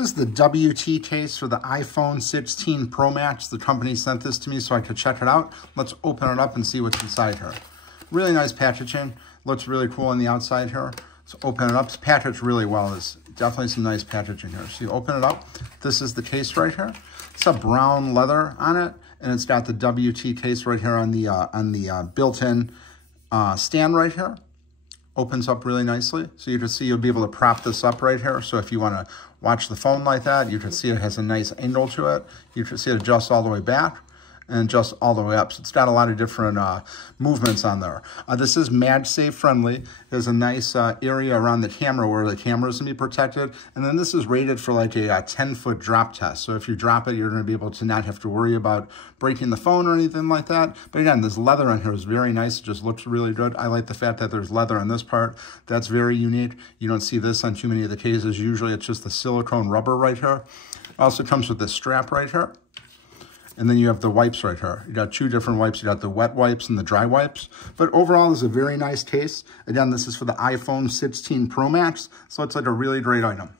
This is the WT case for the iPhone 16 Pro Max. The company sent this to me so I could check it out. Let's open it up and see what's inside here. Really nice packaging. Looks really cool on the outside here. So open it up. It's packaged really well. There's definitely some nice packaging here. So you open it up. This is the case right here. It's a brown leather on it, and it's got the WT case right here on the built-in stand right here. Opens up really nicely. So you can see you'll be able to prop this up right here. So if you want to watch the phone like that, you can see it has a nice angle to it. You can see it adjusts all the way back and adjusts all the way up. So it's got a lot of different movements on there. This is Magsafe friendly. There's a nice area around the camera where the camera is going to be protected. And then this is rated for like a 10-foot drop test. So if you drop it, you're going to be able to not have to worry about breaking the phone or anything like that. But again, this leather on here is very nice. It just looks really good. I like the fact that there's leather on this part. That's very unique. You don't see this on too many of the cases. Usually it's just the silicone rubber right here. It also comes with this strap right here. And then you have the wipes right here. You got two different wipes. You got the wet wipes and the dry wipes. But overall, this is a very nice case. Again, this is for the iPhone 16 Pro Max. So it's like a really great item.